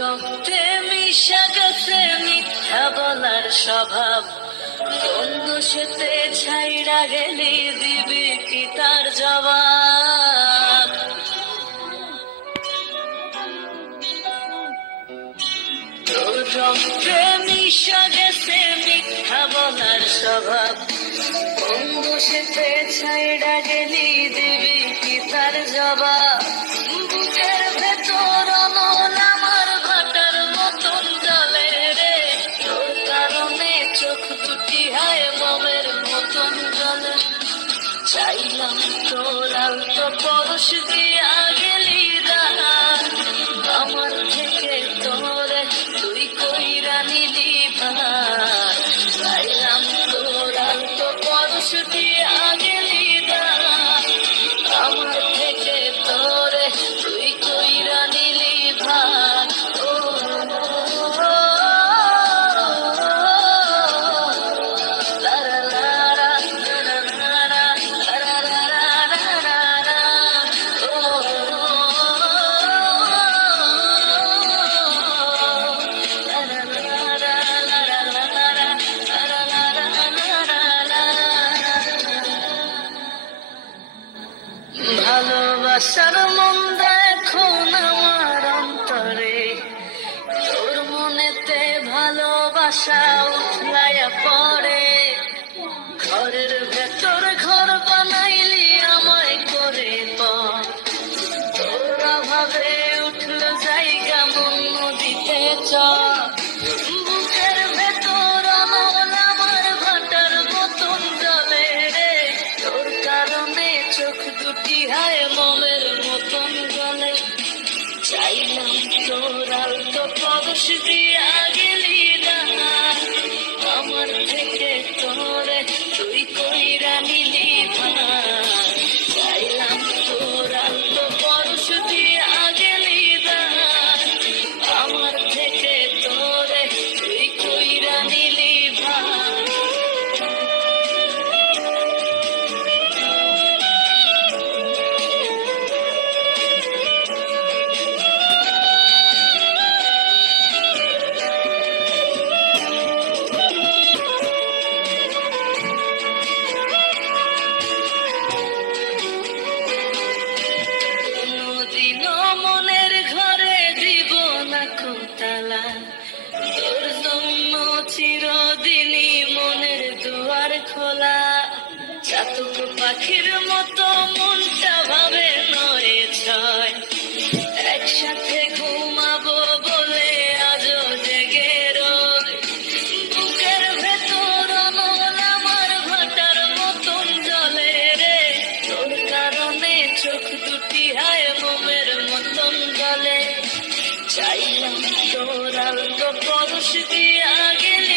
রক্তে মিশা গেছে মিথ্যা বলার স্বভাব, বন্ধু সেতে ছাইড়া গেলি দিবি কি তার জবাব? তোর রক্তে মিশা গেছে মিথ্যা বলার স্বভাব, বন্ধু সেতে ছাইড়া গেলি দিবি কি তার জবাব? বুকের ভেতর অনল আমার ভাটার মতন জলে রে, তোর কারণে চোখ দুটি হায় মমের মতন জলে। চাইলাম তোর আলতো পরশ দিয়া গেলি দানা, আমার থেকে তোরে তুই কইরা নিলি ভাই। চাইলাম তোর আলতো পরশ দিয়া গেলি দানা, আমার থেকে তোরে তুই কইরা নিলি ভাই। ও লারা লারা লারা লারা লারা লারা লারা, ও লারা লারা লারা লারা লারা লারা লারা। ভালোবাসার মন্দ এখন আমার অন্তরে, তোর মনেতে ভালোবাসা উথলাইয়া পড়ে। ঘরের ভেতর ঘর বানাইলি আমায় করে পর, তোর অভাবে উঠল জায়গা মন নদীতে চর। বুকের ভেতর অনল আমার ভাটার মতন জলে রে, তোর কারণে চোখ দুটি হায় মমের মতন জলে। চাইলাম তোর আলতো পরশ দিয়া গেলি দানা, আমার থেকে তোরে তুই কইরা নিলি ভাই। চাইলাম তোর আলতো পরশ দিয়া গেলি দানা, আমার থেকে তোরে তুই কইরা নিলি ভাই। কোনদিনও মনের ঘরে দিব না কোতালা, তোর জন্য চিরদিনই মনের দুয়ার খোলা। চাতক পাখির মতো মনটা ভাবে নয় ছয়, একসাথে ঘুমাবো বলে আজও জেগে রয়। বুকের ভেতর অনল আমার ভাটার মতন জলে রে, তোর কারণে চোখ দুটি হায় মোমের মতন জলে। চাইলাম তোর আলতো পরশ দিয়া গেলি